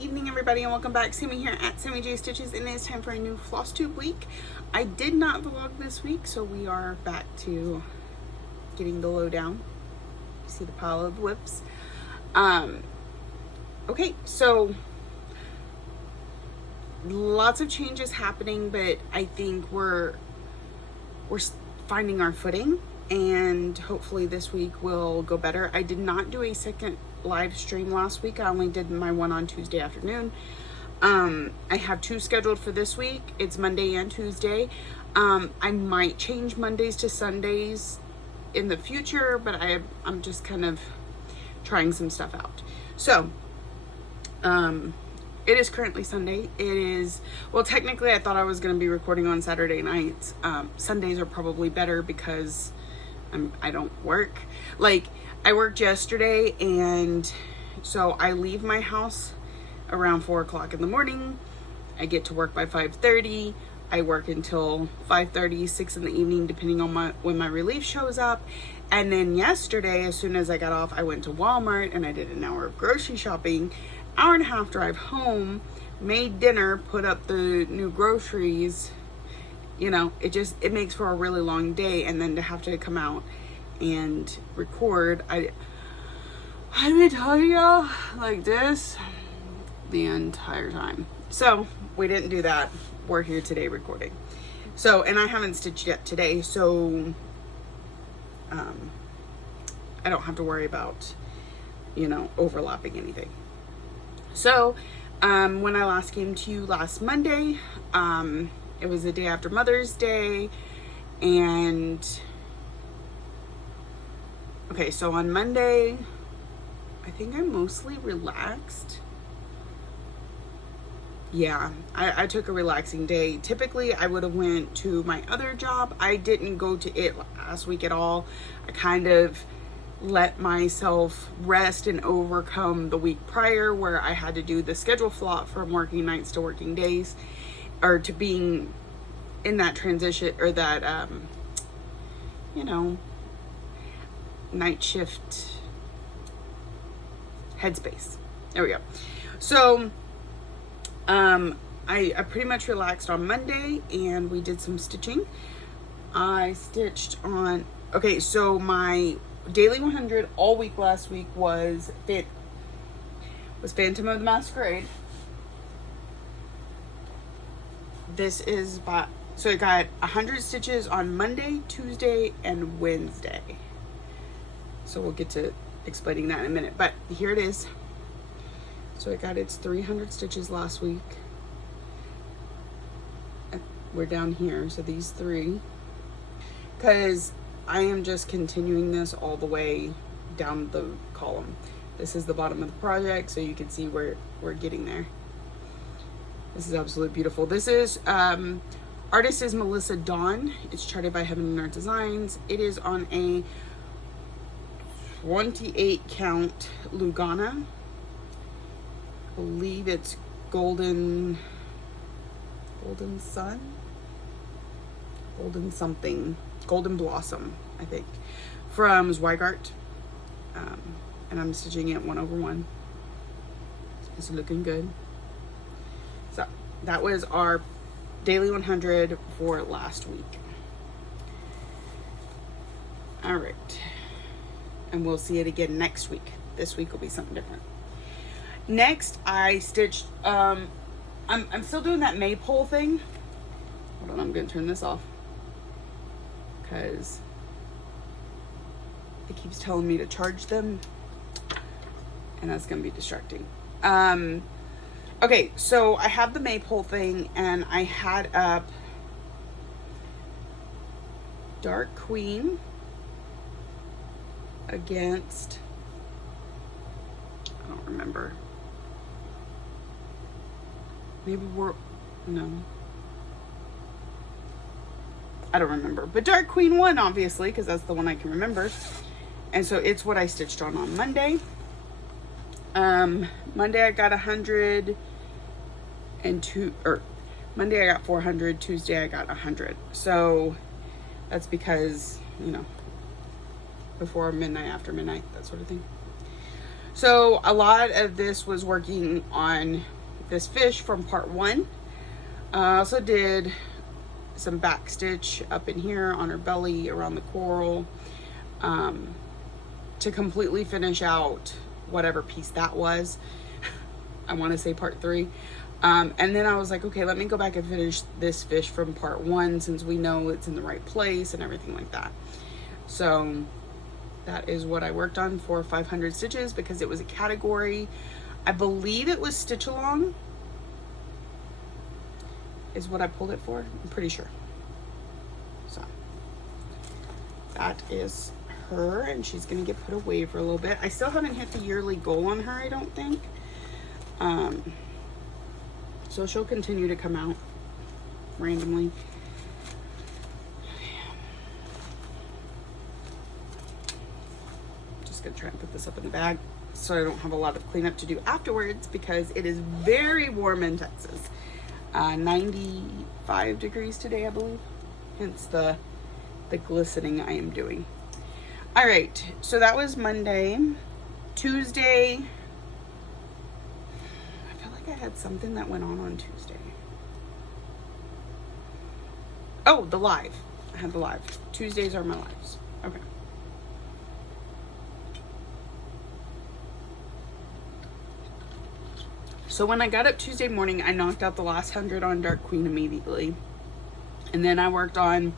evening, everybody, and welcome back. Sammy here at Sammy J Stitches, and it is time for a new Flosstube week. I did not vlog this week, so we are back to getting the lowdown. You see the pile of whips. Okay, so lots of changes happening, but I think we're finding our footing, and hopefully this week will go better. I did not do a second live stream last week. I only did my one on Tuesday afternoon. I have two scheduled for this week. It's Monday and Tuesday. I might change Mondays to Sundays in the future, but I'm just kind of trying some stuff out. So it is currently Sunday. It is, well, technically I thought I was going to be recording on Saturday nights. Sundays are probably better because I don't work. Like, I worked yesterday, and so I leave my house around 4 o'clock in the morning. I get to work by 5:30. I work until 5:30, 6 in the evening, depending on when my relief shows up. And then yesterday, as soon as I got off, I went to Walmart and I did an hour of grocery shopping, hour and a half drive home, made dinner, put up the new groceries. You know, it makes for a really long day, and then to have to come out and record, I've been talking y'all like this the entire time. So we didn't do that. We're here today recording. So, and I haven't stitched yet today, so I don't have to worry about, overlapping anything. So when I last came to you last Monday, it was the day after Mother's Day, and okay, so on Monday, I think I mostly relaxed. Yeah, I took a relaxing day. Typically, I would have went to my other job. I didn't go to it last week at all. I kind of let myself rest and overcome the week prior, where I had to do the schedule flop from working nights to working days, or to being in that transition, or that, night shift headspace. There we go. So, I pretty much relaxed on Monday, and we did some stitching. I stitched on, okay, so my daily 100 all week last week was Phantom of the Masquerade. This is so I got 100 stitches on Monday, Tuesday, and Wednesday. So we'll get to explaining that in a minute, but here it is. So I got its 300 stitches last week. We're down here, so these three, because I am just continuing this all the way down the column. This is the bottom of the project, so you can see where we're getting there. This is absolutely beautiful. This is artist is Melissa Dawn. It's charted by Heaven and Art Designs. It is on a 28 count Lugana. I believe it's golden sun, golden something, golden blossom, I think, from Zweigart. And I'm stitching it 1/1. It's looking good. So that was our daily 100 for last week. All right, and we'll see it again next week. This week will be something different. Next, I stitched, I'm still doing that maypole thing. Hold on, I'm gonna turn this off, because it keeps telling me to charge them, and that's gonna be distracting. Okay, so I have the maypole thing, and I had up Dark Queen against, I don't remember. Maybe no. I don't remember. But Dark Queen won, obviously, because that's the one I can remember. And so it's what I stitched on Monday. Monday I got 102, or Monday I got 400, Tuesday I got 100. So that's because, before midnight, after midnight, that sort of thing. So a lot of this was working on this fish from part 1. I also did some back stitch up in here on her belly around the coral, to completely finish out whatever piece that was. I want to say part 3. And then I was like, okay, let me go back and finish this fish from part 1 since we know it's in the right place and everything like that. So that is what I worked on for 500 stitches because it was a category. I believe it was stitch along is what I pulled it for. I'm pretty sure. So that is her, and she's gonna get put away for a little bit. I still haven't hit the yearly goal on her, I don't think. So she'll continue to come out randomly. Just gonna try and put this up in the bag so I don't have a lot of cleanup to do afterwards because it is very warm in Texas. 95 degrees today, I believe. Hence the glistening I am doing. All right, so that was Monday. Tuesday, I feel like I had something that went on Tuesday. Oh, the live. I had the live. Tuesdays are my lives. Okay. So when I got up Tuesday morning, I knocked out the last 100 on Dark Queen immediately. And then I worked on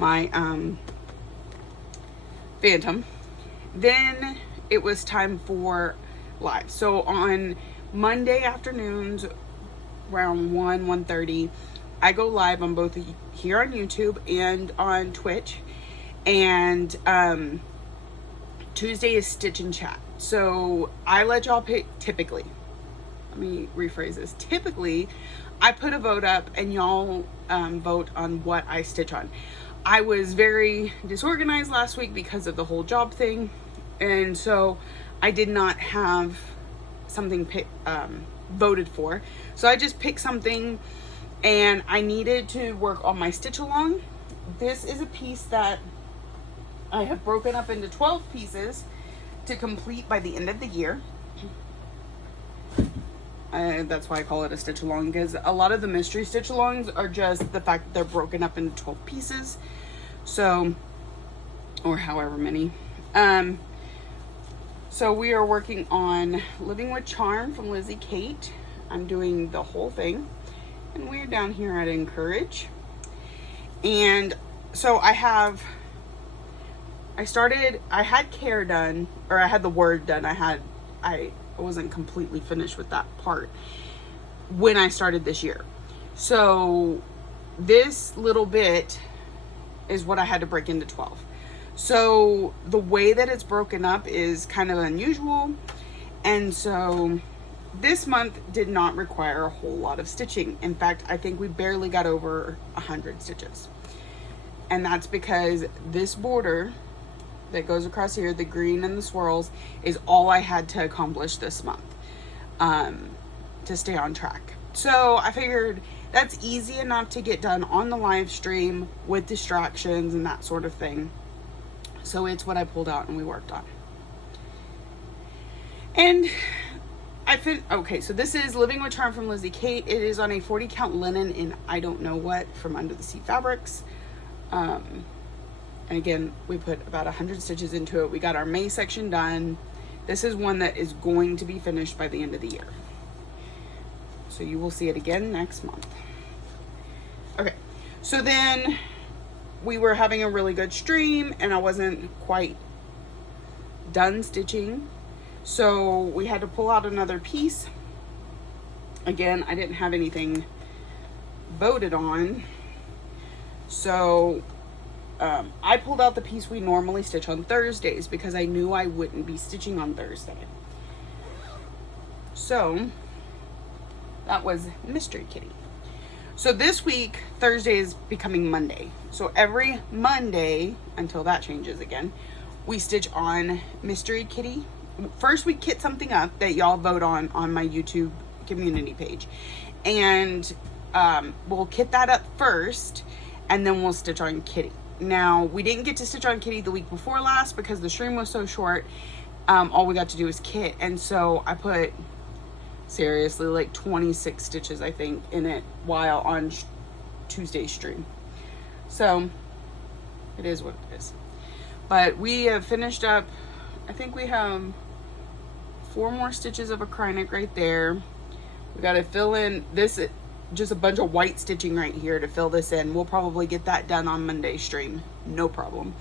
my Phantom. Then it was time for live. So on Monday afternoons around 1:30, I go live on both here on YouTube and on Twitch. And Tuesday is Stitch and Chat. So I let y'all pick, typically, let me rephrase this. Typically, I put a vote up and y'all vote on what I stitch on. I was very disorganized last week because of the whole job thing. And so I did not have something voted for. So I just picked something and I needed to work on my stitch along. This is a piece that I have broken up into 12 pieces to complete by the end of the year. That's why I call it a stitch along, because a lot of the mystery stitch alongs are just the fact that they're broken up into 12 pieces. So, or however many. So we are working on Living with Charm from Lizzie Kate. I'm doing the whole thing. And we're down here at Encourage. And so I had care done, or I had the word done. I wasn't completely finished with that part when I started this year. So this little bit is what I had to break into 12. So the way that it's broken up is kind of unusual. And so this month did not require a whole lot of stitching. In fact, I think we barely got over 100 stitches. And that's because this border that goes across here, the green and the swirls, is all I had to accomplish this month to stay on track. So I figured that's easy enough to get done on the live stream with distractions and that sort of thing. So it's what I pulled out and we worked on. And okay, so this is Living with Charm from Lizzie Kate. It is on a 40 count linen in I don't know what from Under the Sea Fabrics. And again, we put about 100 stitches into it. We got our May section done. This is one that is going to be finished by the end of the year. So you will see it again next month. Okay, so then we were having a really good stream and I wasn't quite done stitching. So we had to pull out another piece. Again, I didn't have anything voted on. So I pulled out the piece we normally stitch on Thursdays because I knew I wouldn't be stitching on Thursday. So that was Mystery Kitty. So this week, Thursday is becoming Monday. So every Monday, until that changes again, we stitch on Mystery Kitty. First, we kit something up that y'all vote on my YouTube community page. And we'll kit that up first, and then we'll stitch on Kitty. Now, we didn't get to stitch on Kitty the week before last because the stream was so short, all we got to do is kit. And so I put seriously like 26 stitches, I think, in it while on Tuesday's stream. So it is what it is. But we have finished up, I think we have 4 more stitches of acrylic right there. We got to fill in this, just a bunch of white stitching right here to fill this in. We'll probably get that done on Monday's stream, no problem.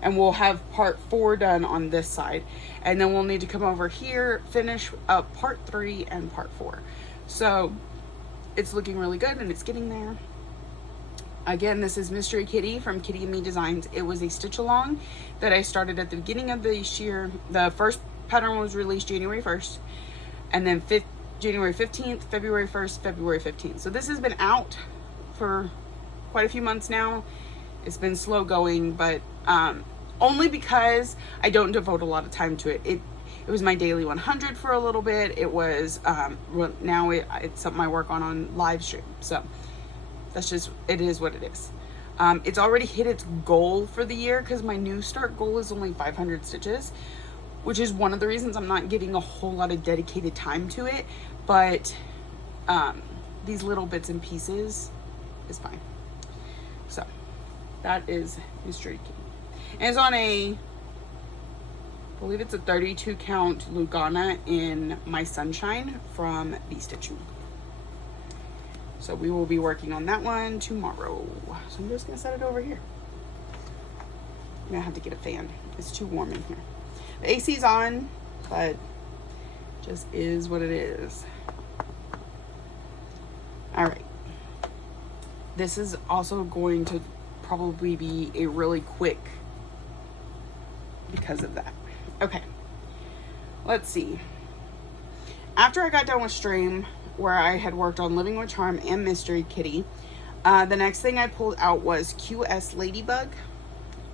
And we'll have part 4 done on this side. And then we'll need to come over here, finish up part 3 and part 4. So it's looking really good and it's getting there. Again, this is Mystery Kitty from Kitty and Me Designs. It was a stitch along that I started at the beginning of this year. The first pattern was released January 1st, and then January 15th, February 1st, February 15th. So this has been out for quite a few months now. It's been slow going, but only because I don't devote a lot of time to it. It was my daily 100 for a little bit. It was, now it's something I work on live stream. So that's just, it is what it is. It's already hit its goal for the year because my new start goal is only 500 stitches, which is one of the reasons I'm not giving a whole lot of dedicated time to it. But these little bits and pieces is fine. So that is Mystery Kitty. And it's on I believe it's a 32 count Lugana in My Sunshine from Bee Stitching. So we will be working on that one tomorrow. So I'm just gonna set it over here. I'm gonna have to get a fan. It's too warm in here. The AC's on, but just is what it is. All right. This is also going to probably be a really quick because of that. Okay. Let's see. After I got done with stream, where I had worked on Living with Charm and Mystery Kitty, the next thing I pulled out was QS Ladybug.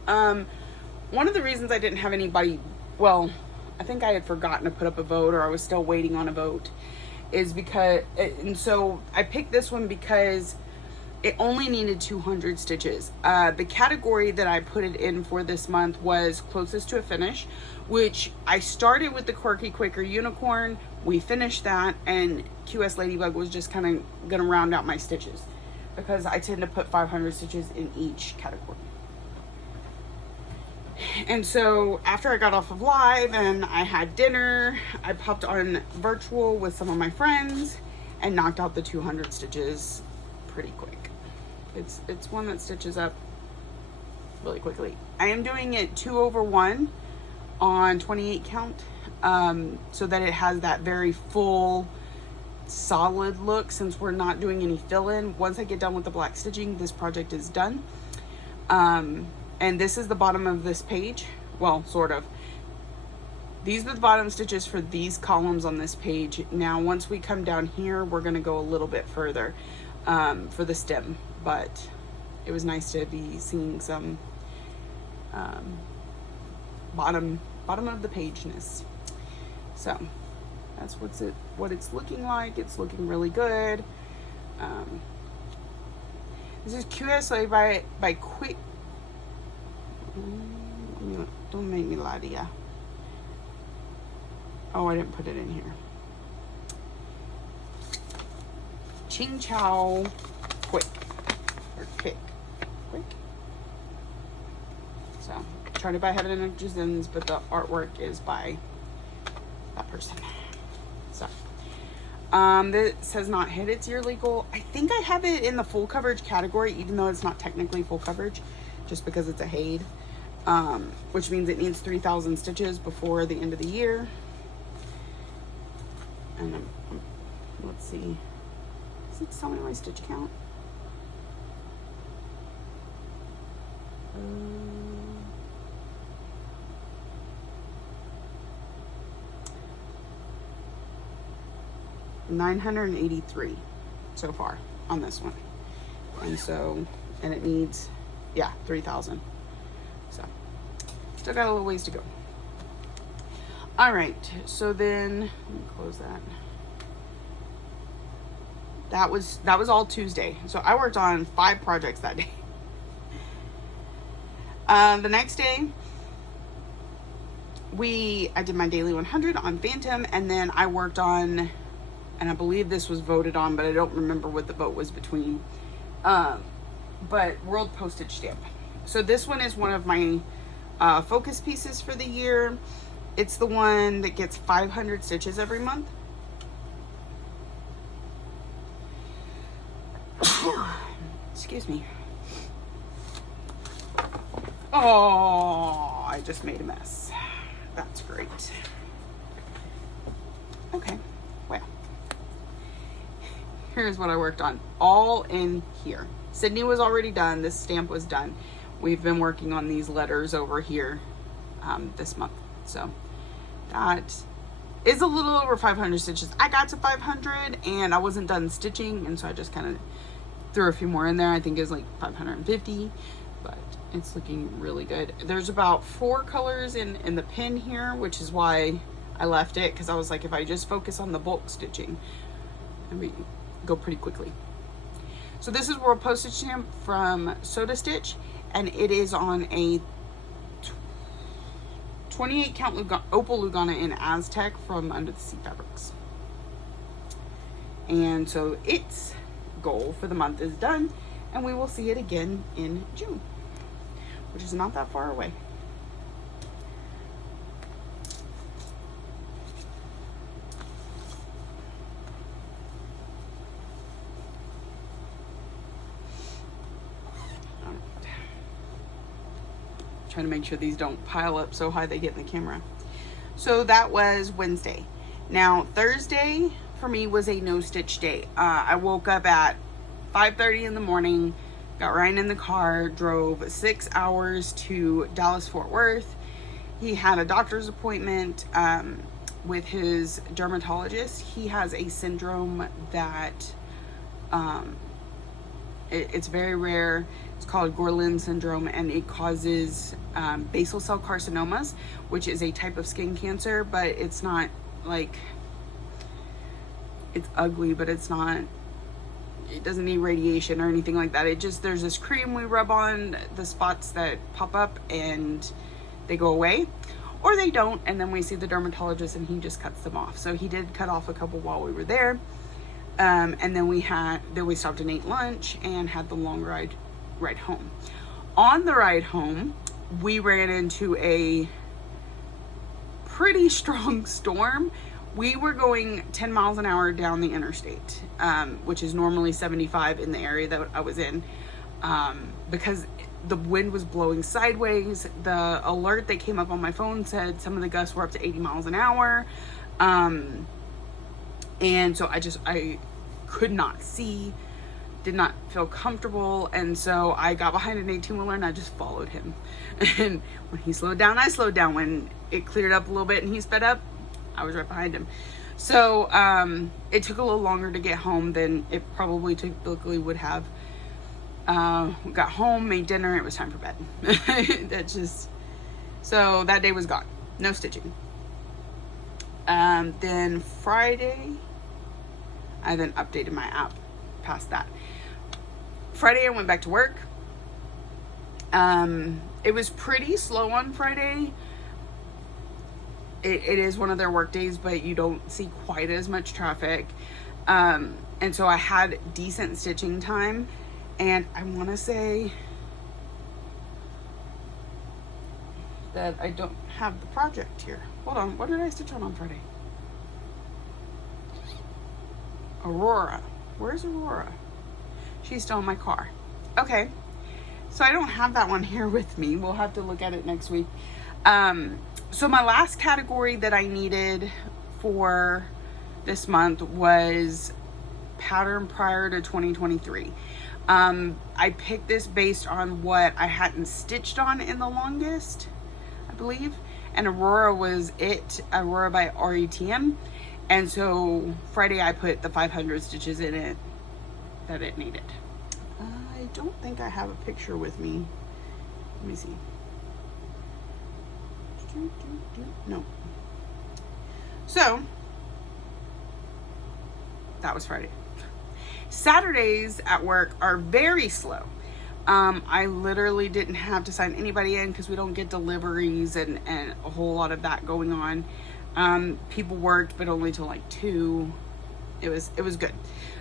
One of the reasons I didn't have anybody, well, I think I had forgotten to put up a vote, or I was still waiting on a vote, is because, and so I picked this one because it only needed 200 stitches. The category that I put it in for this month was closest to a finish, which I started with the Quirky Quaker Unicorn. We finished that, and QS Ladybug was just kind of gonna round out my stitches because I tend to put 500 stitches in each category. And so after I got off of live and I had dinner, I popped on virtual with some of my friends and knocked out the 200 stitches pretty quick. It's one that stitches up really quickly. I am doing it 2/1 on 28 count, so that it has that very full solid look, since we're not doing any fill-in. Once I get done with the black stitching, this project is done. And this is the bottom of this page. Well, sort of. These are the bottom stitches for these columns on this page. Now, once we come down here, we're gonna go a little bit further for the stem, but it was nice to be seeing some bottom of the pageness. So that's what it's looking like. It's looking really good. This is QSA by Quick. Don't make me lie to ya. Oh, I didn't put it in here. Ching Chow Quick, or Quick. So charted by Heaven and Jizins, but the artwork is by that person. So this has not hit its yearly goal. I think I have it in the full coverage category, even though it's not technically full coverage, just because it's a Haid, which means it needs 3,000 stitches before the end of the year. And let's see, does it tell me my stitch count? 983 so far on this one, and it needs, yeah, 3,000. So still got a little ways to go. All right, so then let me close that. That was all Tuesday. So I worked on 5 projects that day. The next day, I did my daily 100 on Phantom, and then I worked on, and I believe this was voted on, but I don't remember what the vote was between, but World Postage Stamp. So this one is one of my focus pieces for the year. It's the one that gets 500 stitches every month. Excuse me. Oh, I just made a mess. That's great. Okay, well, here's what I worked on. All in here. Sydney was already done. This stamp was done. We've been working on these letters over here this month. So that is a little over 500 stitches. I got to 500 and I wasn't done stitching, and so I just kind of threw a few more in there. I think it's like 550, but it's looking really good. There's about 4 colors in the pin here, which is why I left it, because I was like, if I just focus on the bulk stitching, we go pretty quickly. So this is World Postage Stamp from Soda Stitch, and it is on a 28 count opal Lugana in Aztec from Under the Sea Fabrics. And so its goal for the month is done, and we will see it again in June, which is not that far away. Trying to make sure these don't pile up so high they get in the camera. So that was Wednesday. Now Thursday for me was a no stitch day. I woke up at 5:30 in the morning, got Ryan in the car, drove 6 hours to Dallas Fort Worth. He had a doctor's appointment with his dermatologist. He has a syndrome that it's very rare. It's called Gorlin syndrome, and it causes basal cell carcinomas, which is a type of skin cancer, but it's not like, it's ugly, but it's not, it doesn't need radiation or anything like that. It just, there's this cream we rub on the spots that pop up and they go away, or they don't, and then we see the dermatologist and he just cuts them off. So he did cut off a couple while we were there. And then we stopped and ate lunch and had the long ride home. On the ride home, we ran into a pretty strong storm. We were going 10 miles an hour down the interstate, which is normally 75 in the area that I was in, because the wind was blowing sideways. The alert that came up on my phone said some of the gusts were up to 80 miles an hour. And so I could not see, did not feel comfortable, and so I got behind an 18-wheeler and I just followed him. And when he slowed down, I slowed down. When it cleared up a little bit and he sped up, I was right behind him. So it took a little longer to get home than it probably typically would have. Got home, made dinner, it was time for bed. So that day was gone. No stitching. Then Friday, I then updated my app past that. Friday, I went back to work. It was pretty slow on Friday. It is one of their work days, but you don't see quite as much traffic. And so I had decent stitching time. And I want to say that I don't have the project here. Hold on, what did I stitch on Friday? Aurora. Where's Aurora? She's still in my car. Okay, so I don't have that one here with me. We'll have to look at it next week. So my last category that I needed for this month was pattern prior to 2023. I picked this based on what I hadn't stitched on in the longest, I believe. And Aurora was it, Aurora by RETM. And so Friday I put the 500 stitches in it that it needed. I don't think I have a picture with me. Let me see. No. So that was Friday. Saturdays at work are very slow. I literally didn't have to sign anybody in because we don't get deliveries and a whole lot of that going on. People worked, but only till like 2. It was good.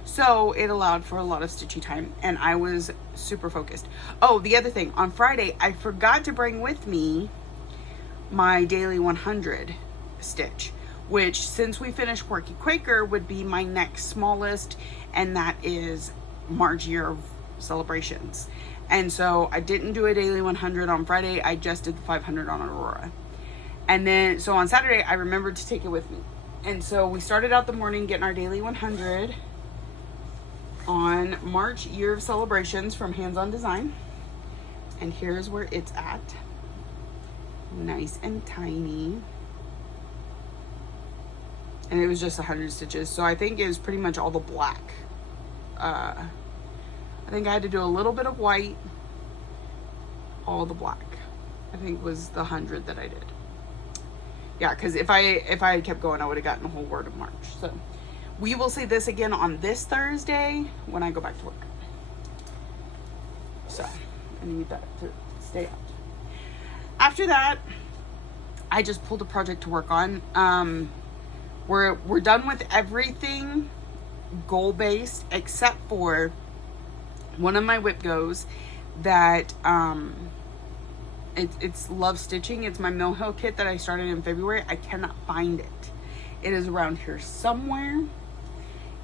So it allowed for a lot of stitchy time, and I was super focused. Oh, the other thing, on Friday, I forgot to bring with me my daily 100 stitch, which, since we finished Quirky Quaker, would be my next smallest, and that is March year of celebrations. And so I didn't do a daily 100 on Friday. I just did the 500 on Aurora. And then, so on Saturday, I remembered to take it with me. And so we started out the morning getting our daily 100 on March year of celebrations from Hands On Design. And here's where it's at. Nice and tiny. And it was just 100 stitches. So I think it was pretty much all the black. I think I had to do a little bit of white, all the black. I think was the 100 that I did. Yeah, because if I had kept going, I would have gotten a whole word of March. So we will see this again on this Thursday when I go back to work. So I need that to stay out. After that, I just pulled a project to work on. We're done with everything goal-based except for one of my whip goes that it's Love Stitching. It's my Mill Hill kit that I started in February. I cannot find it. It is around here somewhere,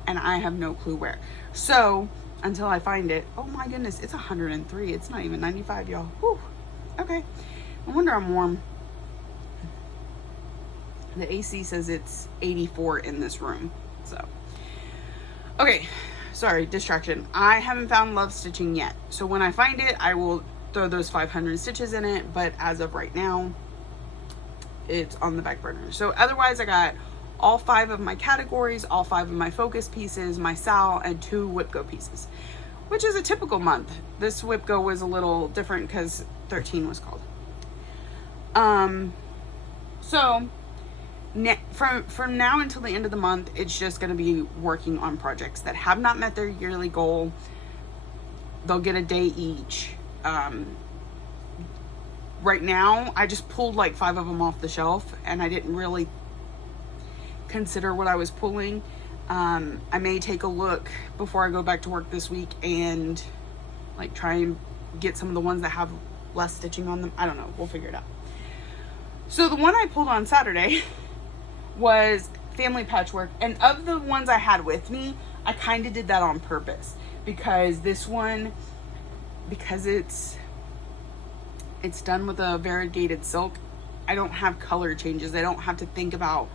and I have no clue where. So until I find it, oh my goodness, it's 103. It's not even 95, y'all. Whew. Okay, no wonder I'm warm. The AC says it's 84 in this room. So okay, sorry, distraction. I haven't found Love Stitching yet. So when I find it, I will throw those 500 stitches in it. But as of right now, it's on the back burner. So otherwise, I got all 5 of my categories, all 5 of my focus pieces, my SAL, and 2 whip go pieces, which is a typical month. This whip go was a little different because 13 was called. So from now until the end of the month, it's just going to be working on projects that have not met their yearly goal. They'll get a day each. Right now, I just pulled like 5 of them off the shelf, and I didn't really consider what I was pulling. I may take a look before I go back to work this week and like try and get some of the ones that have less stitching on them. I don't know. We'll figure it out. So the one I pulled on Saturday was Family Patchwork, and of the ones I had with me, I kind of did that on purpose because this one, because it's done with a variegated silk, I don't have color changes. I don't have to think about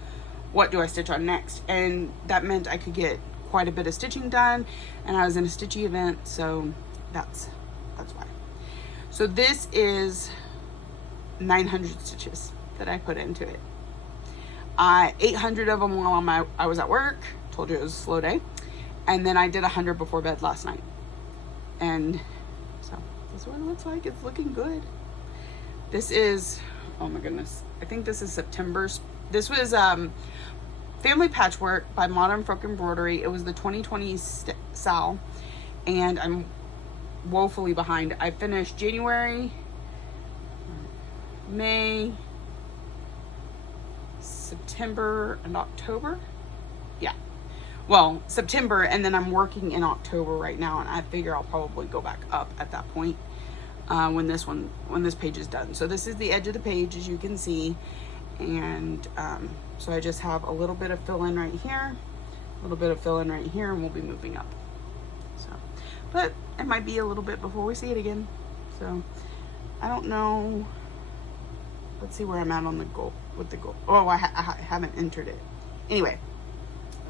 what do I stitch on next, and that meant I could get quite a bit of stitching done, and I was in a stitchy event, so that's why. So this is 900 stitches that I put into it. 800 of them while I was at work. Told you it was a slow day. And then I did 100 before bed last night. And so this is what it looks like. It's looking good. This is, oh my goodness, I think this is September's. This was Family Patchwork by Modern Folk Embroidery. It was the 2020 SAL, and I'm woefully behind. I finished January, May, September, and October. Yeah, well, September, and then I'm working in October right now, and I figure I'll probably go back up at that point when this page is done. So this is the edge of the page, as you can see, and so I just have a little bit of fill in right here, a little bit of fill in right here, and we'll be moving up. So, but it might be a little bit before we see it again. So I don't know. Let's see where I'm at on the goal with the goal. Oh, I haven't entered it. Anyway,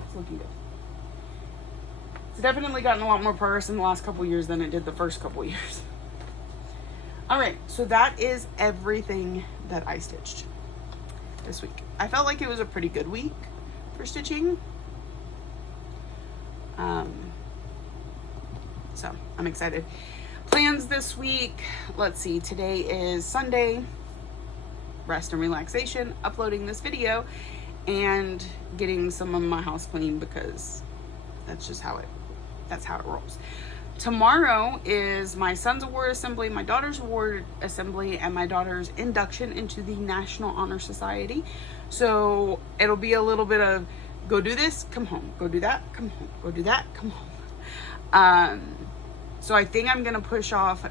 it's looking good. It's definitely gotten a lot more progress in the last couple years than it did the first couple years. All right, so that is everything that I stitched this week. I felt like it was a pretty good week for stitching. So I'm excited. Plans this week. Let's see, today is Sunday. Rest and relaxation, uploading this video, and getting some of my house clean because that's just how it rolls. tomorrow is my son's award assembly, my daughter's award assembly, and my daughter's induction into the National Honor Society. So it'll be a little bit of go do this, come home, go do that, come home, go do that, come home. So I think I'm gonna push off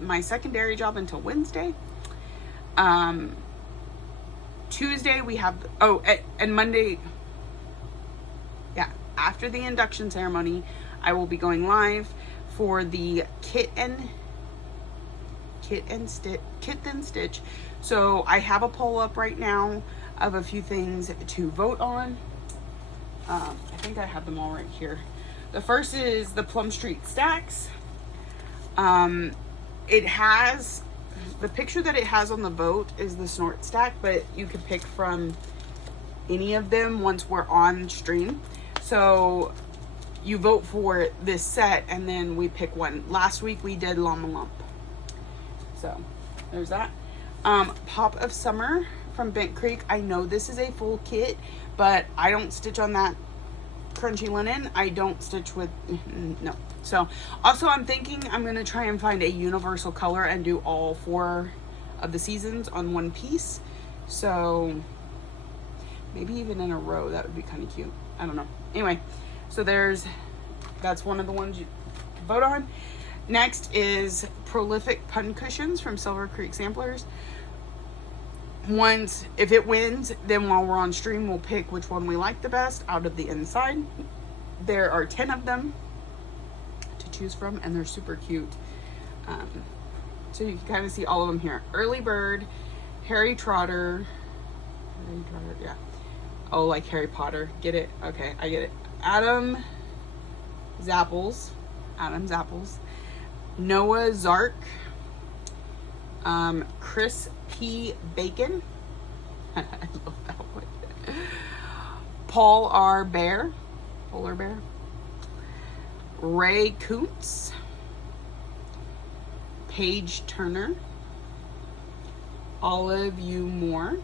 my secondary job until Wednesday. Tuesday we have, and Monday, yeah, after the induction ceremony, I will be going live for the Kit and Stitch. So I have a poll up right now of a few things to vote on. I think I have them all right here. The first is the Plum Street stacks. It has, the picture that it has on the vote is the Snort stack, but you can pick from any of them once we're on stream. So you vote for this set and then we pick one. Last week we did Llama Lump. So there's that. Pop of Summer from Bent Creek. I know this is a full kit, but I don't stitch on that crunchy linen. I don't stitch with, no. So also I'm thinking I'm going to try and find a universal color and do all 4 of the seasons on one piece. So maybe even in a row, that would be kind of cute. I don't know. Anyway, so that's one of the ones you can vote on. Next is Prolific Pun Cushions from Silver Creek Samplers. If it wins, then while we're on stream, we'll pick which one we like the best out of the inside. There are 10 of them to choose from, and they're super cute. So you can kind of see all of them here. Early Bird, Harry Trotter, yeah. Oh, like Harry Potter. Get it? Okay, I get it. Adam Zapples. Noah Zark. Chris P. Bacon. I love that one. Paul R. Bear. Polar Bear. Ray Koontz. Paige Turner. Olive U. Moore.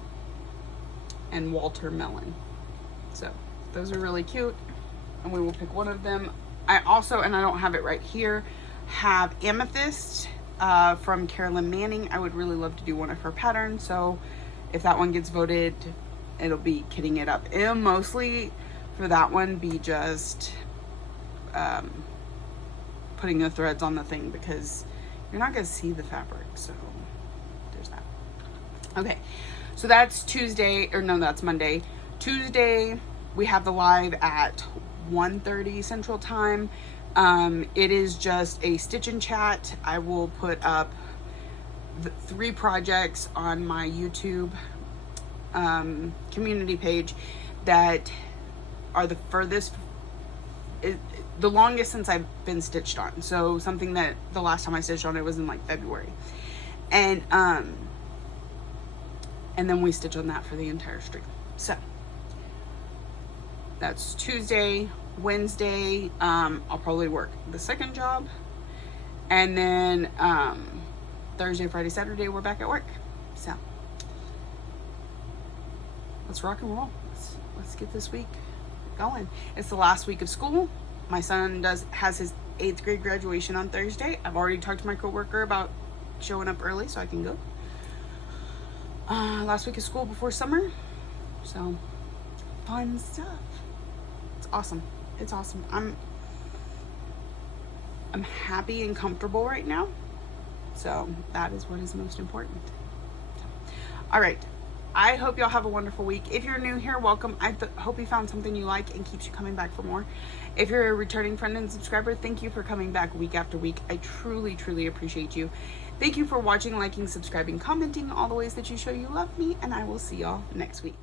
And Walter Mellon. So those are really cute, and we will pick one of them. I also, and I don't have it right here, have Amethyst from Carolyn Manning. I would really love to do one of her patterns, so if that one gets voted, it'll be kitting it up. It'll mostly for that one be just putting the threads on the thing, because you're not going to see the fabric. So there's that. Okay, so that's Tuesday, or no, that's Monday. Tuesday we have the live at 1:30 Central Time. It is just a stitch and chat. I will put up the 3 projects on my YouTube community page that are the furthest, the longest since I've been stitched on. So something that the last time I stitched on it was in like February, and then we stitch on that for the entire stream. So that's Tuesday. Wednesday, I'll probably work the second job, and then Thursday, Friday, Saturday, we're back at work. So let's rock and roll. Let's get this week going. It's the last week of school. My son has his 8th grade graduation on Thursday. I've already talked to my coworker about showing up early so I can go. Last week of school before summer, so fun stuff. It's awesome. It's awesome. I'm happy and comfortable right now, so that is what is most important. All right, I hope y'all have a wonderful week. If you're new here, welcome. I hope you found something you like and keeps you coming back for more. If you're a returning friend and subscriber, thank you for coming back week after week. I truly, truly appreciate you. Thank you for watching, liking, subscribing, commenting, all the ways that you show you love me, and I will see y'all next week.